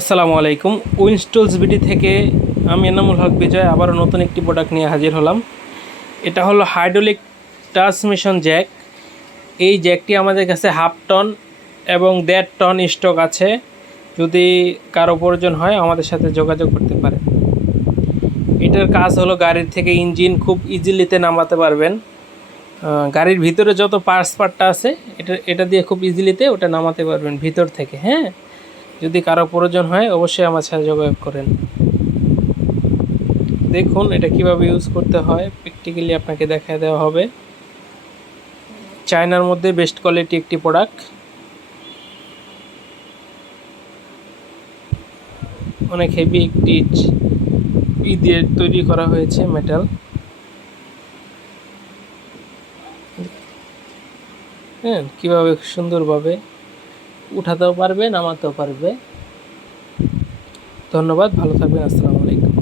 আসসালামু আলাইকুম। উইনস্টলস বিডি থেকে আমি এনামুল হক বিজয় আবারও নতুন একটি প্রোডাক্ট নিয়ে হাজির হলাম। এটা হলো হাইড্রোলিক ট্রান্সমিশন জ্যাক এই জ্যাকটি আমাদের কাছে হাফ টন এবং দেড় টন স্টক আছে। যদি কারও প্রয়োজন হয় আমাদের সাথে যোগাযোগ করতে পারে। এটার কাজ হলো গাড়ির থেকে ইঞ্জিন খুব ইজিলিতে নামাতে পারবেন। গাড়ির ভিতরে যত পার্টস পার্টটা আছে, এটা এটা দিয়ে খুব ইজিলিতে ওটা নামাতে পারবেন ভিতর থেকে হ্যাঁ? যদি কারও প্রয়োজন হয়, অবশ্যই আমার সাথে যোগাযোগ করেন। দেখুন, এটা কীভাবে ইউজ করতে হয়। প্র্যাকটিক্যালি আপনাকে দেখা দেওয়া হবে। চায়নার মধ্যে বেস্ট কোয়ালিটি একটি প্রোডাক্ট অনেক হেভি একটি ই দিয়ে তৈরি করা হয়েছে মেটাল হ্যাঁ কীভাবে সুন্দরভাবে উঠাতেও পারবে নামাতেও পারবে। ধন্যবাদ ভালো থাকবেন আসসালামু আলাইকুম।